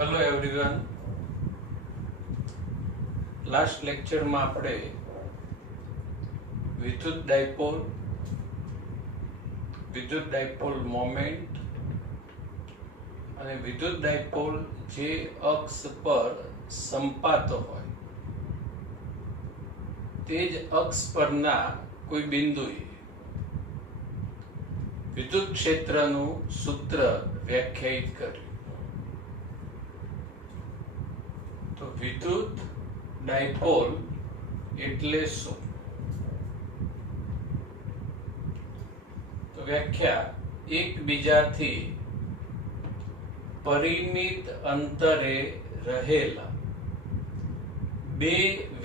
Hello everyone. Last લેક્ચરમાં આપણે વિદ્યુત ડાયપોલ મોમેન્ટ અને વિદ્યુત ડાયપોલ જે અક્ષ પર સંપાતો હોય તે જ અક્ષ પરના કોઈ બિંદુએ વિદ્યુત ક્ષેત્રનું સૂત્ર વ્યાખ્યાયિત કર્યું. તો વિદ્યુત ડાયપોલ એટલે શું? તો વ્યાખ્યા: એકબીજાથી પરિમિત અંતરે રહેલા બે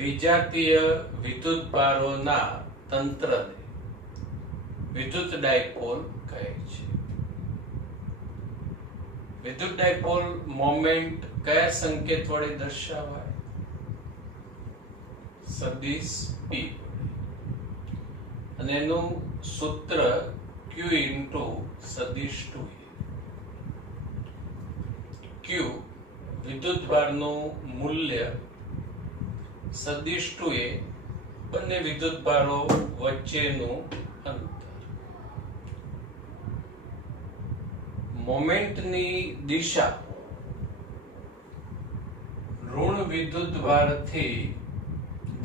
વિજાતીય વિદ્યુતભારોના તંત્રને વિદ્યુત ડાયપોલ કહે છે. વિદ્યુત ડાયપોલ મોમેન્ટ કયા સંકેત વડે દર્શાવાય? સદિશ P અને એનું સૂત્ર Q ઇન્ટુ સદિશ 2A. Q વિદ્યુતભારનું મૂલ્ય, સદિશ 2A બંને વિદ્યુતભારો વચ્ચેનું અંતર. મોમેન્ટની દિશા ઋણ વિદ્યુતભારથી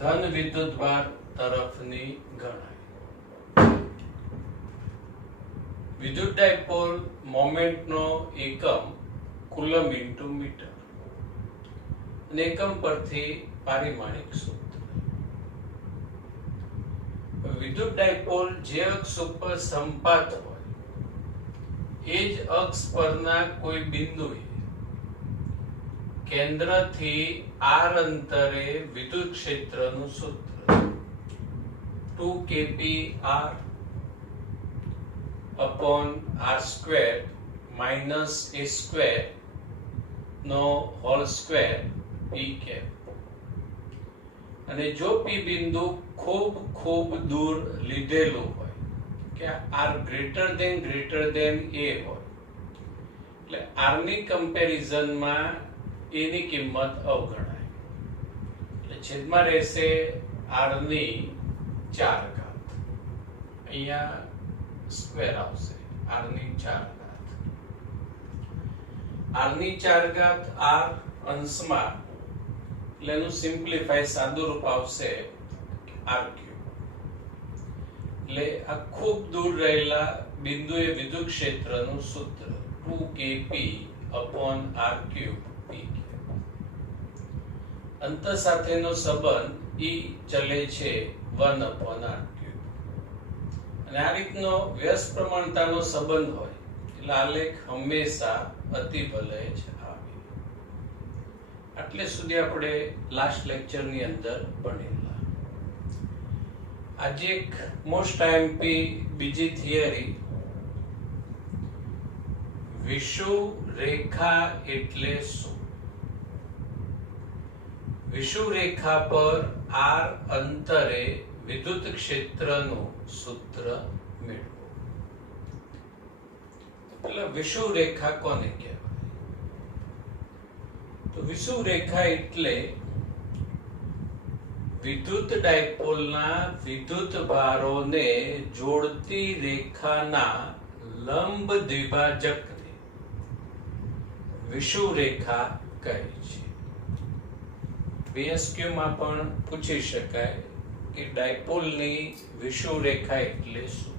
ધન વિદ્યુતભાર તરફની ગણાય. વિદ્યુત ડાયપોલ મોમેન્ટનો એકમ કુલમ ઇન્ટુ મીટર અને એકમ પરથી પારિમાણિક સૂત્ર. વિદ્યુત ડાયપોલ જે અક્ષ ઉપર સંપાત હોય એ જ અક્ષ પરના કોઈ બિંદુએ કેન્દ્રથી r અંતરે વિદ્યુત ક્ષેત્રનું સૂત્ર 2kpr upon r square minus a square નો હોલ સ્ક્વેર p cap. અને જો p બિંદુ ખૂબ દૂર લીધેલું હોય કે r ગ્રેટર દેન a હોય એટલે r ની કમ્પેરિઝનમાં એની કિંમત અવગણાય એટલે છેદમાં રહેશે r ની 4 ઘાત. અહીંયા સ્ક્વેર આવશે r ની 4 ઘાત. r ની 4 ઘાત r અંશમાં એટલે એનું સિમ્પ્લિફાય સાદું રૂપ આવશે r ક્યુબ. એટલે આ ખૂબ દૂર રહેલા બિંદુએ વિદ્યુત ક્ષેત્રનું સૂત્ર 2kp upon r cube p. અંતર સાથેનો સંબંધ E ચલે છે 1 upon r ક્યુબ. અને આ રીતનો વ્યસ્ત પ્રમાણતાનો સંબંધ હોય એટલે આલેખ હંમેશા અતિવલય જ આવે. આટલે સુધી આપણે લાસ્ટ લેક્ચરની અંદર ભણેલા. આજે એક મોસ્ટ આઈએમપી બીજી થિયરી, વિષુવ રેખા એટલે શું? વિષુવ રેખા પર r અંતરે વિદ્યુત ક્ષેત્રનું સૂત્ર મેળવો. એટલે વિષુવ રેખા કોને કહેવાય? તો વિષુવ રેખા એટલે વિદ્યુત ડાયપોલના વિદ્યુતભારોને જોડતી રેખાના લંબ દ્વિભાજકને વિષુવ રેખા કહે છે. PSQ માં પણ પૂછી શકાય કે ડાયપોલની વિષુવ રેખા એટલે શું?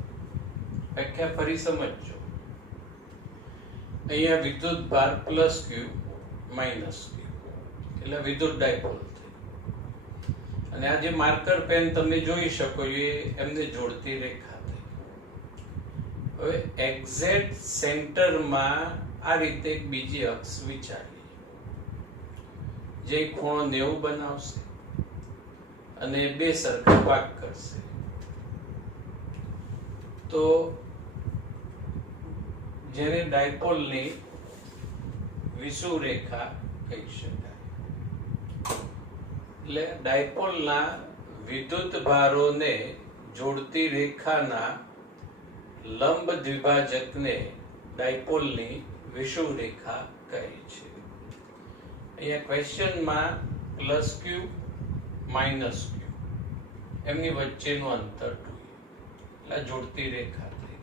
વ્યાખ્યા ફરી સમજજો. અહીંયા વિદ્યુતભાર પ્લસ Q માઇનસ Q એટલે વિદ્યુત ડાયપોલ થઈ. અને આ જે માર્કર પેન તમે જોઈ શકો એ એમને જોડતી રેખા થઈ. હવે એક્ઝેક્ટ સેન્ટરમાં આ રીતે એક બીજી અક્ષ વિચારીએ જે ખૂણો 90 બનાવશે અને બે સરખા ભાગ કરશે. તો જેને ડાયપોલની વિષુવ રેખા કહી શકાય. એટલે ડાયપોલના વિદ્યુતભારોને જોડતી રેખાના લંબ દ્વિભાજકને ડાયપોલની વિષુવ રેખા કહે છે. અહીંયા ક્વેશ્ચનમાં પ્લસ ક્યુ માઇનસ ક્યુ એમની વચ્ચેનું અંતર 2 એટલે જોડતી રેખા થઈ.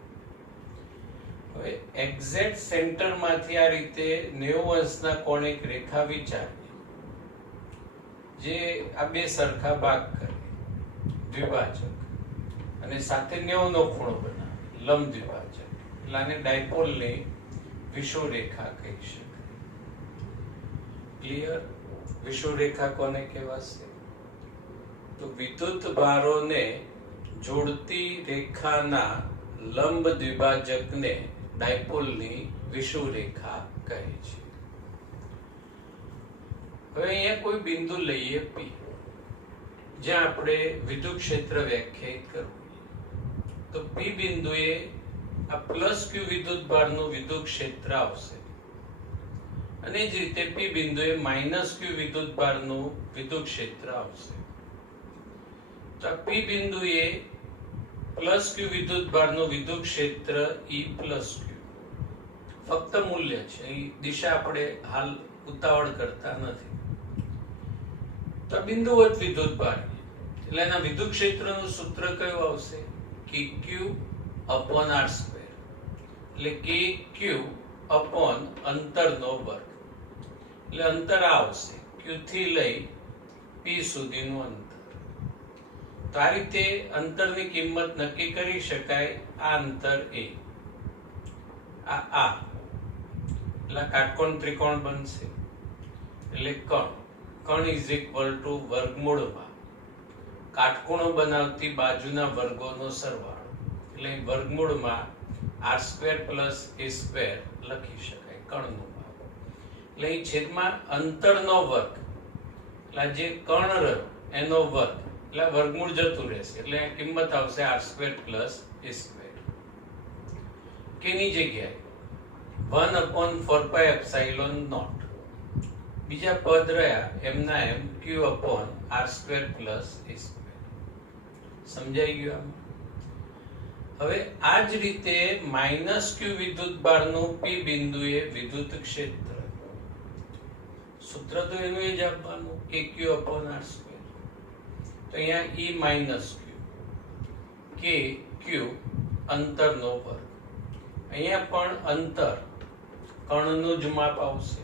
હવે એક્ઝેક્ટ સેન્ટરમાંથી આ રીતે 90 અંશના કોણ એક રેખા વિચારીએ જે આ બે સરખા ભાગ કરે દ્વિભાજક અને સાથે 90 નો ખૂણો બનાવે લંબ દ્વિભાજક, એટલે આને ડાયપોલની વિષુવરેખા કહી શકાય. ક્લિયર? વિષુવરેખા કોને કહેવાશે? તો વિદ્યુત ભારોને જોડતી રેખાના લંબ દ્વિભાજકને ડાયપોલની વિષુવરેખા કહે છે. હવે અહીંયા કોઈ બિંદુ લઈએ P, જ્યાં આપણે વિદ્યુત ક્ષેત્ર વ્યાખ્યાયિત કરવું. તો P બિંદુએ આ પ્લસ ક્યુ વિદ્યુત ભારનું વિદ્યુત ક્ષેત્ર આવશે અને જ રીતે P બિંદુએ માઇનસ ક્યુ વિદ્યુત ભારનું વિદ્યુત ક્ષેત્ર આવશે. તો આ P બિંદુએ પ્લસ ક્યુ વિદ્યુત ભારનું વિદ્યુત ક્ષેત્ર E પ્લસ ક્યુ ફક્ત મૂલ્ય છે, અહીં દિશા આપણે હાલ ઉતાવળ કરતા નથી. તો બિંદુવત વિદ્યુત ભાર એટલે એના વિદ્યુત ક્ષેત્રનું સૂત્ર કયું આવશે? KQ upon R સ્ક્વેર, એટલે KQ upon અંતરનો વર્ગ, એટલે અંતર આવશે Q થી લઈ P સુધીનું અંતર. તો આ રીતે અંતરની કિંમત નક્કી કરી શકાય. આ અંતર A, આ એટલે કાટકોણ ત્રિકોણ બનશે, એટલે કણ ઇઝ ઇક્વલ ટુ વર્ગમૂળમાં કાટકોણો બનાવતી બાજુના વર્ગોનો સરવાળો, એટલે વર્ગમૂળમાં R square plus A square લખી શકાય કણનું ભાગ. એટલે અહીં છેદમાં અંતરનો વર્ગ, એટલે જે કણ રહ્યો એનો વર્ગ, એટલે વર્ગમૂળ જતું રહેશે, એટલે કિંમત આવશે R square plus A square. કેની જગ્યાએ 1/4πε0. બીજા પદ રહ્યા એમના એમ Q upon R square plus A square. સમજાઈ ગયું? હવે આ જ રીતે માઇનસ Q વિદ્યુત ભારનું P બિંદુએ વિદ્યુત ક્ષેત્ર, સૂત્ર તો એનું જ આપવાનું KQ upon R સ્ક્વેર. તો અહીંયા E માઇનસ Q, KQ અંતરનો વર્ગ, અહીંયા પણ અંતર કણનું જ માપ આવશે,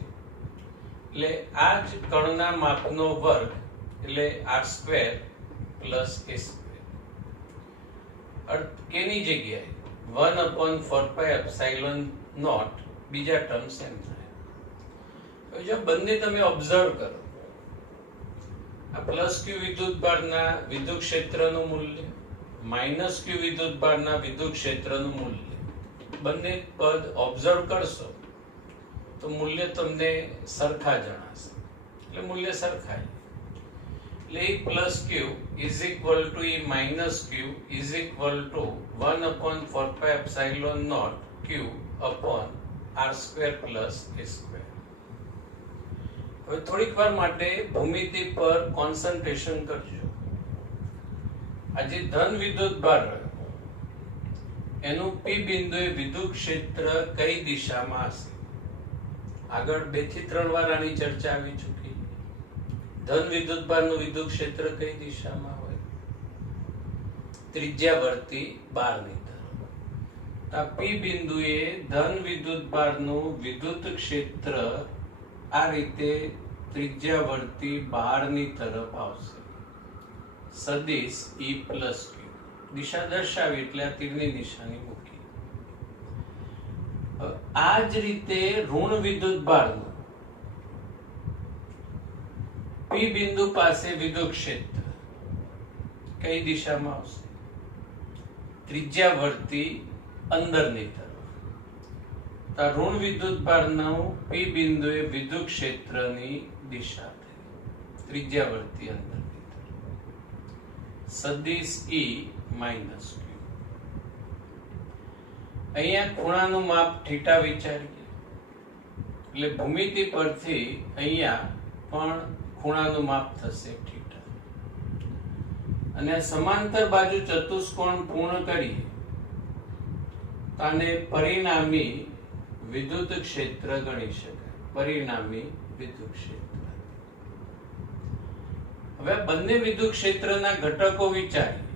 એટલે આ જ કણના માપનો વર્ગ, એટલે R square plus A square. અર્થ કેની જગ્યાએ 1/4πε0 બીજા ટર્મ્સ એમ થાય. હવે જો બંને તમે ઓબ્ઝર્વ કરો, આ પ્લસ ક્યુ વિદ્યુત ભારના વિદ્યુત ક્ષેત્રનું મૂલ્ય, માઇનસ ક્યુ વિદ્યુત ભારના વિદ્યુત ક્ષેત્રનું મૂલ્ય, બંને પદ ઓબ્ઝર્વ કરશો તો મૂલ્ય તમને સરખા જણાશે, એટલે મૂલ્ય સરખા. એટલે E plus q is equal to E minus q is equal to 1/4πε0 q upon R square plus A square. હવે થોડીક વાર માટે ભૂમિતિ પર કોન્સન્ટ્રેશન કરજો. આ જે ધન વિદ્યુત ભાર રહ્યો એનું P બિંદુએ વિદ્યુત ક્ષેત્ર કઈ દિશામાં હશે? આગળ 2 થી 3 વાર આની ચર્ચા આવી ચૂકી. ધન વિદ્યુત ભારનું વિદ્યુત ક્ષેત્ર કઈ દિશામાં હોય? ત્રિજ્યાવર્તી બારની તરફ. આ P બિંદુએ ધન વિદ્યુત ભારનું વિદ્યુત ક્ષેત્ર આ રીતે ત્રિજ્યાવર્તી બહારની તરફ આવશે. સદિશ E પ્લસ ક્યુ દિશા દર્શાવી એટલે આ તીરની નિશાની મૂકી. આ જ રીતે ઋણ વિદ્યુત ભારનું P બિંદુ પાસે વિદ્યુત ક્ષેત્ર કઈ દિશામાં આવશે? ત્રિજ્યાવર્તી અંદરની તરફ. ઋણ વિદ્યુત ભારનું P બિંદુએ વિદ્યુત ક્ષેત્રની દિશા થઈ ત્રિજ્યાવર્તી અંદરની તરફ. સદિશ E માઇનસ ક્યુ. અહીંયા ખૂણાનું માપ થીટા વિચારીએ, એટલે ભૂમિતિ પરથી અહીંયા પણ ખૂણાનું માપ થશે થીટા. અને સમાંતર બાજુ ચતુષ્કોણ પૂર્ણ કરીએ તો આને પરિણામી વિદ્યુત ક્ષેત્ર ગણી શકાય. પરિણામી વિદ્યુત ક્ષેત્ર. હવે બંને વિદ્યુત ક્ષેત્રના ઘટકો વિચારીએ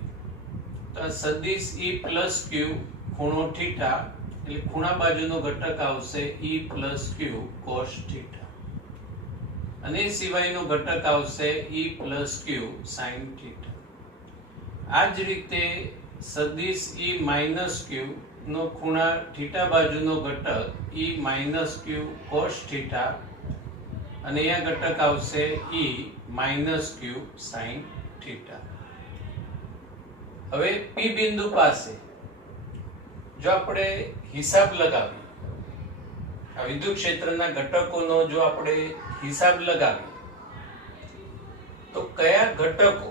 તો સદિશ E પ્લસ ક્યુ ખૂણો થીટા એટલે ખૂણા બાજુનો ઘટક આવશે E પ્લસ ક્યુ કોસ થીટા અને એ સિવાયનો ઘટક આવશે E પ્લસ ક્યુ સાઇન થીટા. આ જ રીતે સદિશ E માઇનસ ક્યુ નો ખૂણા થીટા બાજુનો ઘટક E માઇનસ ક્યુ કોસ થીટા અને અહીંયા ઘટક આવશે E માઇનસ ક્યુ સાઇન થીટા. હવે P બિંદુ પાસે જો આપણે હિસાબ લગાવીએ આ વિદ્યુત ક્ષેત્રના ઘટકોનો જો આપણે હિસાબ લગાવીએ તો કયા ઘટકો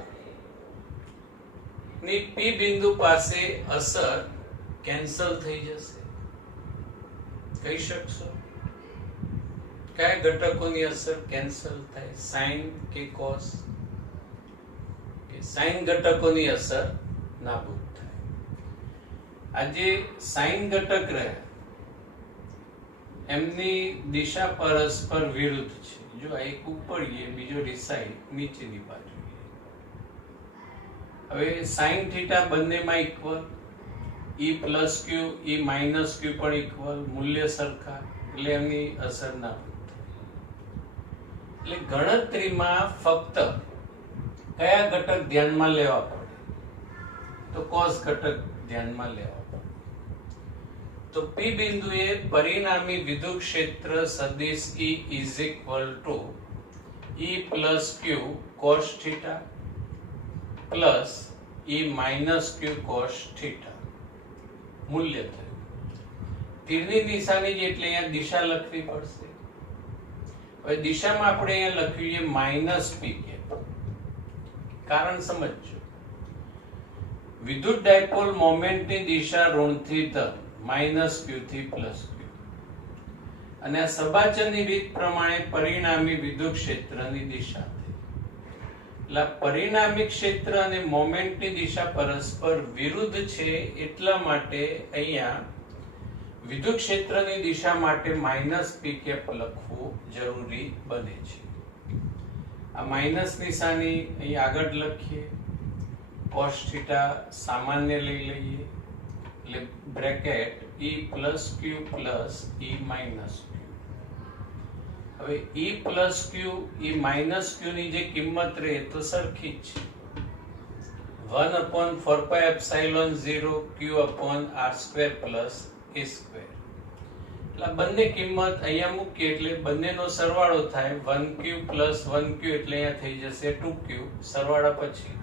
ની P બિંદુ પાસે અસર કેન્સલ થઈ જશે કહી શકશો કયા ઘટકોની અસર કેન્સલ થાય સાઇન કે કોસ કે સાઇન ઘટકોની અસર નાબૂદ થાય. આજે સાઇન ઘટક રહે એમની દિશા પરસ્પર વિરુદ્ધ છે. જો આ એક ઉપર ગયે બીજો રિસાઇડ નીચેની બાજુ. હવે સાઇન થીટા બંનેમાં ઇક્વલ E પ્લસ ક્યુ E માઇનસ ક્યુ પણ ઇક્વલ મૂલ્ય સરખા એટલે એમની અસર નાબૂદ થાય. એટલે ગણતરીમાં ફક્ત કયા ઘટક ધ્યાનમાં લેવા પડે તો કોસ ઘટક ધ્યાનમાં લેવા પડે. તો P બિંદુએ પરિણામી વિદ્યુત ક્ષેત્ર સદિશ E is equal to E plus Q cos theta plus E minus Q cos theta મૂલ્ય થયું. તીરની નિશાની એટલે અહીંયા દિશા લખવી પડશે. હવે દિશામાં આપણે અહીંયા લખ્યું છે માઇનસ પી કેપ. કારણ સમજજો વિદ્યુત ડાયપોલ મોમેન્ટની દિશા ઋણથી ધન માઇનસ ક્યુ થી પ્લસ ક્યુ અને આ સબાચરની રીત પ્રમાણે પરિણામી વિદ્યુત ક્ષેત્રની દિશા થઈ. એટલે પરિણામી ક્ષેત્ર અને મોમેન્ટની દિશા પરસ્પર વિરુદ્ધ છે એટલા માટે અહીંયા વિદ્યુત ક્ષેત્રની દિશા માટે માઇનસ પી કેપ લખવું જરૂરી બને છે. આ માઇનસ નિશાની અહીં આગળ લખીએ કોસ થીટા સામાન્ય લઈ લઈએ એટલે બ્રેકેટ E પ્લસ ક્યુ પ્લસ E માઇનસ ક્યુ. હવે E પ્લસ ક્યુ E માઇનસ ક્યુ ની જે કિંમત રહે તો સરખી જ છે 1/4πε0 q r² plus a square. એટલે બંને કિંમત અહીંયા મૂકીએ એટલે બંનેનો સરવાળો થાય 1q પ્લસ 1q એટલે અહીંયા થઈ જશે 2q સરવાળા પછી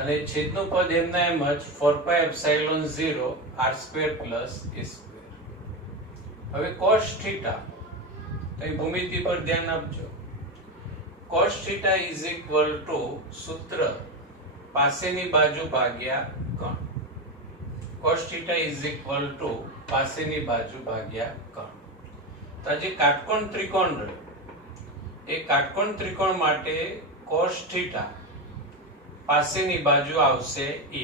અને છેદનું પદ એમના એમ જ 4πε0 r² પ્લસ a સ્ક્વેર. હવે કોસ થીટા તો એ ભૂમિતિ પર ધ્યાન આપજો. Cos theta is equal two સૂત્ર પાસેની બાજુ ભાગ્યા કણ. Cos theta is equal two પાસેની બાજુ ભાગ્યા કણ. તો આ જે કાટકોણ ત્રિકોણ રહ્યો એ કાટકોણ ત્રિકોણ માટે કોસ થીટા પાસેની બાજુ આવશે E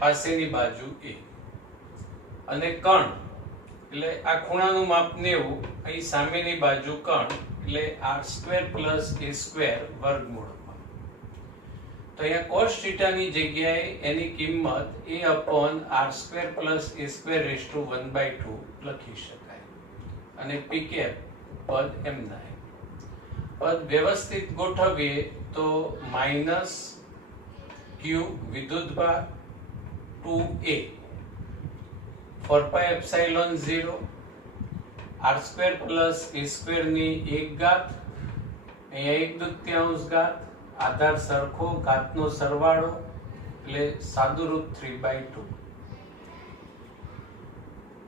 પાસેની બાજુ A અને કણ એટલે આ ખૂણાનું માપ 90 અહીં સામેની બાજુ કણ એટલે r² પ્લસ a સ્ક્વેર વર્ગમૂળમાં. તો અહીંયા cos θ ની જગ્યાએ એની કિંમત a/r² plus a² rays two 1/2 લખી શકાય અને p કેપ પદ એમના એમ. પદ વ્યવસ્થિત ગોઠવીએ તો માઇનસ q વિદ્યુતભાર 2a 4πε0 r² પ્લસ a² ની 1 ઘાત અહીંયા 1/2 ઘાત આધાર સરખો ઘાતનો સરવાળો એટલે સાદુરૂપ 3/2.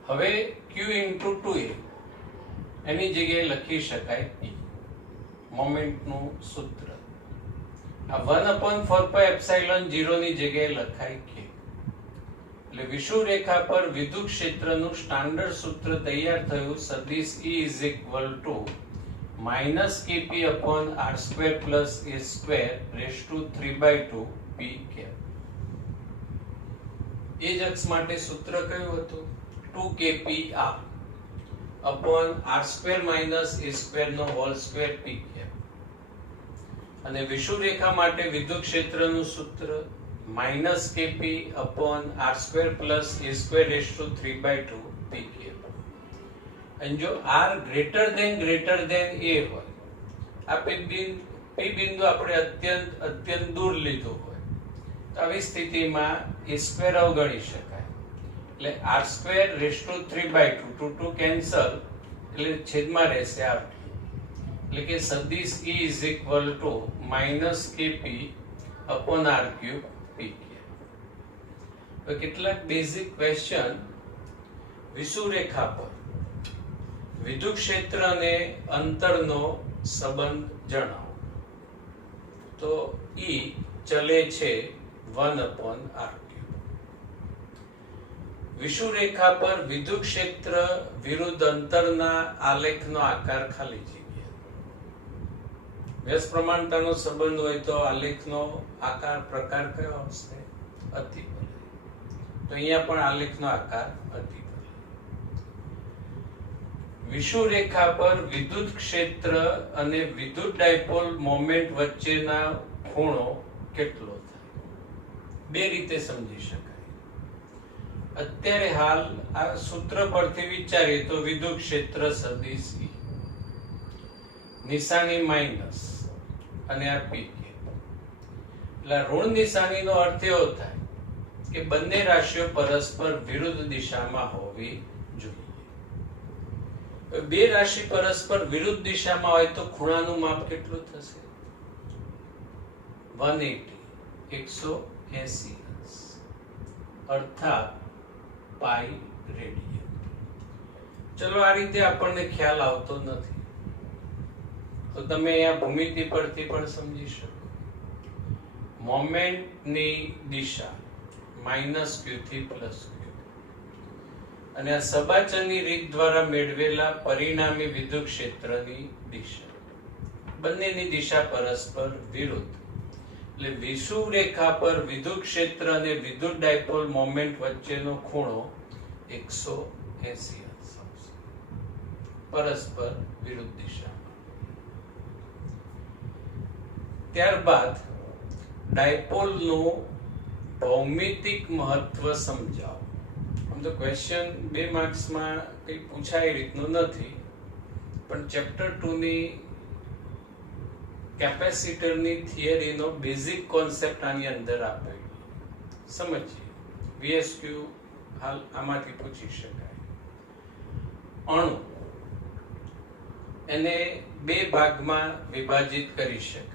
હવે q into 2a એની જગ્યાએ લખી શકાય p મોમેન્ટનું સૂત્ર. આ 1/4πε0 ની જગ્યાએ લખાય k. એટલે વિષુવ રેખા પર વિદ્યુત ક્ષેત્રનું સ્ટાન્ડર્ડ સૂત્ર તૈયાર થયું સદિશ E is equal to -kp/r² plus a² raised to 3/2 p cap. એ જ અક્ષ માટે સૂત્ર કયું હતું 2kpr upon r² minus a² નો હોલ સ્ક્વેર p cap. અને વિષુવરેખા માટે વિદ્યુત ક્ષેત્રનું સૂત્ર -kp upon r² plus e²3/2 pk. અને જો r greater than a હોય, આ p બિંદુ આપણે અત્યંત દૂર લીધું હોય, તો આવી સ્થિતિમાં e² અવગણી શકાય. એટલે r²3/2 2 કેન્સલ, એટલે છેદમાં રહેશે r2. એટલે કે સદિશ E is equal to -kp upon r³ pk. તો કેટલાક બેઝિક ક્વેશ્ચન વિષુવરેખા પર વિદ્યુત ક્ષેત્ર અને અંતરનો સંબંધ જણાવો. તો E ચલે છે 1/r³. વિષુવરેખા પર વિદ્યુત ક્ષેત્ર વિરુદ્ધ અંતરના આલેખનો આકાર ખાલી જગ્યા. વ્યસ્ત પ્રમાણતાનો સંબંધ હોય તો આલેખનો આકાર પ્રકાર કયો આવશે? અતિવલય. તો અહીંયા પણ આલેખનો આકાર અતિવલય. વિષુવરેખા પર વિદ્યુત ક્ષેત્ર અને વિદ્યુત ડાયપોલ મોમેન્ટ વચ્ચેના ખૂણો કેટલો થાય? બે રીતે સમજી શકાય. અત્યારે હાલ આ સૂત્ર પરથી વિચારીએ તો વિદ્યુત ક્ષેત્ર સદિશ E, નિશાની માઇનસ અને આ pk. એટલે ઋણ નિશાનીનો અર્થ એવો થાય કે બંને રાશિઓ પરસ્પર વિરુદ્ધ દિશામાં હોવી જોઈએ. બે રાશિ પરસ્પર વિરુદ્ધ દિશામાં હોય તો ખૂણાનું માપ કેટલું થશે? 180 અર્થાત પાઈ રેડિયન. ચલો આ રીતે આપણને ખ્યાલ આવતો નથી તો તમે અહીંયા ભૂમિતિ પરથી પણ સમજી શકો. મોમેન્ટની દિશા -q થી +q અને આ સબાચરની રીત દ્વારા મેળવેલા પરિણામી વિદ્યુત ક્ષેત્રની દિશા, બંનેની દિશા પરસ્પર વિરુદ્ધ. એટલે વિષુવરેખા પર વિદ્યુત ક્ષેત્ર અને વિદ્યુત ડાયપોલ મોમેન્ટ વચ્ચેનો ખૂણો 180 અંશ આવશે, પરસ્પર વિરુદ્ધ દિશામાં. ત્યારબાદ ડાયપોલનું ભૌમિતિક મહત્વ સમજાવો. આમ તો ક્વેશ્ચન 2 માર્ક્સમાં કંઈ પૂછાય રીતનું નથી, પણ ચેપ્ટર 2 ની કેપેસિટરની થિયરીનો બેઝિક કોન્સેપ્ટ આની અંદર આપેલો. સમજીએ. VSQ હાલ આમાંથી પૂછી શકાય. અણુ એને 2 ભાગમાં વિભાજિત કરી શકાય,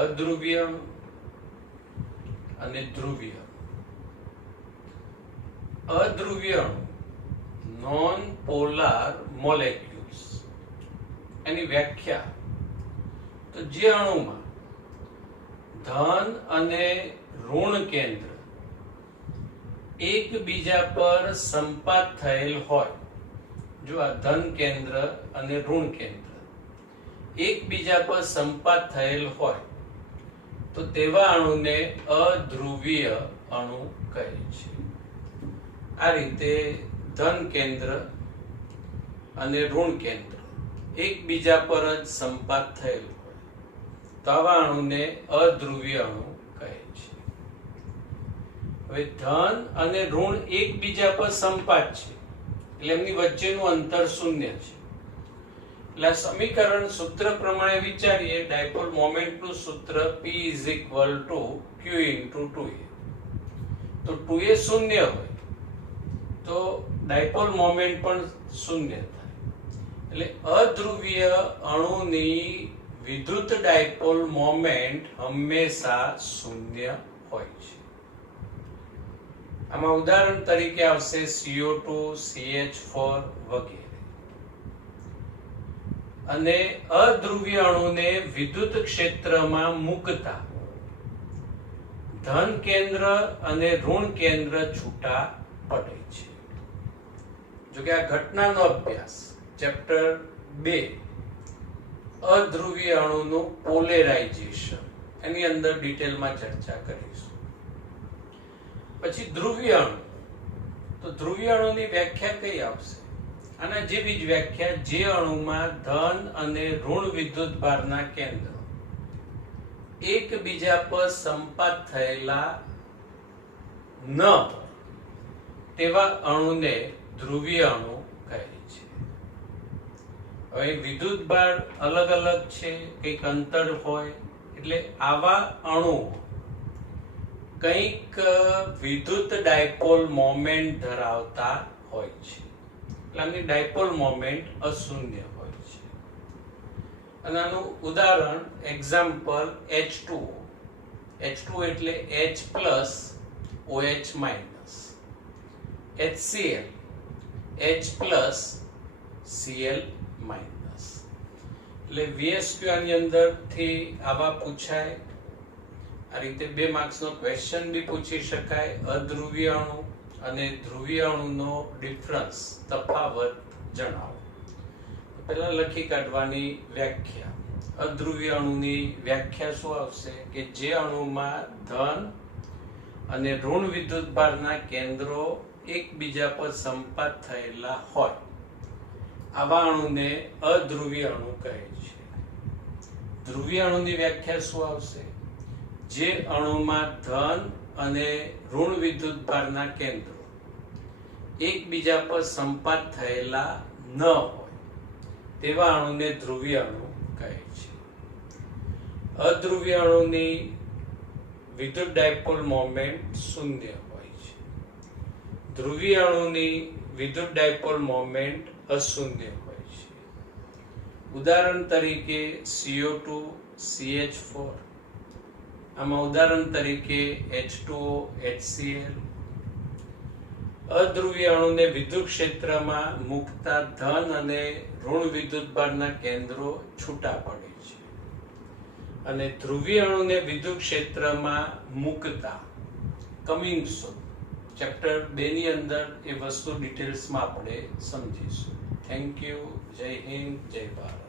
અધ્રુવીય અને ધ્રુવીય. અધ્રુવીય અણુ નોન પોલાર મોલેક્યુલ્સ. એની વ્યાખ્યા તો જે અણુમાં ધન અને ઋણ કેન્દ્ર એકબીજા પર સંપાત થયેલ હોય, જો આ ધન કેન્દ્ર અને ઋણ કેન્દ્ર એકબીજા પર સંપાત થયેલ હોય તો તેવા અણુને અધ્રુવીય અણુ કહે છે. આ રીતે ધન કેન્દ્ર અને ઋણ કેન્દ્ર એકબીજા પર જ સંપાત થયેલ હોય તો આવા અણુને અધ્રુવીય અણુ કહે છે. હવે ધન અને ઋણ એકબીજા પર સંપાત છે એટલે એમની વચ્ચેનું અંતર 0 છે. એટલે સમીકરણ સૂત્ર પ્રમાણે વિચારીએ, ડાયપોલ મોમેન્ટનું સૂત્ર P is equal to Q into 2a. તો 2a 0 હોય તો ડાયપોલ મોમેન્ટ પણ 0 થાય. એટલે અધ્રુવીય અણુની વિદ્યુત ડાયપોલ મોમેન્ટ હંમેશા 0 હોય છે. આમાં ઉદાહરણ તરીકે આવશે CO2, CH4 વગેરે. અને અધ્રુવીય અણુને વિદ્યુત ક્ષેત્રમાં મૂકતા ધન કેન્દ્ર અને ઋણ કેન્દ્ર છૂટા પડે છે. જો કે આ ઘટનાનો અભ્યાસ ચેપ્ટર 2 અધ્રુવીય અણુનું પોલેરાઇઝેશન એની અંદર ડિટેલમાં ચર્ચા કરીશું. પછી ધ્રુવીય અણુ. તો ધ્રુવીય અણુની વ્યાખ્યા કઈ આવશે? આના જેવી જ વ્યાખ્યા, જે અણુમાં ધન અને ઋણ વિદ્યુત ભારના કેન્દ્રો એકબીજા પર સંપાત થયેલા ન હોય તેવા અણુને ધ્રુવીય અણુ કહે છે. હવે વિદ્યુત ભાર અલગ અલગ છે, કંઈક અંતર હોય, એટલે આવા અણુ કંઈક વિદ્યુત ડાયપોલ મોમેન્ટ ધરાવતા હોય છે, એટલે આની ડાયપોલ મોમેન્ટ અશૂન્ય હોય છે. અને આનું ઉદાહરણ એક્ઝામ્પલ H2O. H2 એટલે H plus OH minus, HCl H plus Cl minus. એટલે VSQ આની અંદરથી આવા પૂછાય. આ રીતે 2 માર્ક્સનો ક્વેશ્ચન બી પૂછી શકાય. અધ્રુવીય અણુ અને ધ્રુવીય અણુનો ડિફરન્સ, તફાવત જણાવો. પહેલા લખી કાઢવાની વ્યાખ્યા. અધ્રુવીય અણુની વ્યાખ્યા શું આવશે કે જે અણુમાં ધન અને ઋણ વિદ્યુતભારના કેન્દ્રો એકબીજા પર સંપાત થયેલા હોય આવા અણુને અધ્રુવીય અણુ કહે છે. ધ્રુવીય અણુની વ્યાખ્યા શું આવશે? જે અણુમાં ધન અને ઋણ વિદ્યુતભારના કેન્દ્રો એકબીજા પર સંપાત થયેલા ન હોય તેવા અણુને ધ્રુવીય અણુ કહે છે. અધ્રુવીય અણુની વિદ્યુત ડાયપોલ મોમેન્ટ શૂન્ય હોય છે. ધ્રુવીય અણુની વિદ્યુત ડાયપોલ મોમેન્ટ અશૂન્ય હોય છે. ઉદાહરણ તરીકે CO2 CH4, આમાં ઉદાહરણ તરીકે H2O HCl. અધ્રુવીય અણુને વિદ્યુત ક્ષેત્રમાં મુકતા ધન અને ઋણ વિદ્યુતભારના કેન્દ્રો છૂટા પડે છે, અને ધ્રુવીય અણુને વિદ્યુત ક્ષેત્રમાં મુકતા કમિંગ સૂન ચેપ્ટર 2 ની અંદર એ વસ્તુ ડિટેલ્સમાં આપણે સમજીશું. Thank you. જય હિન્દ, જય ભારત.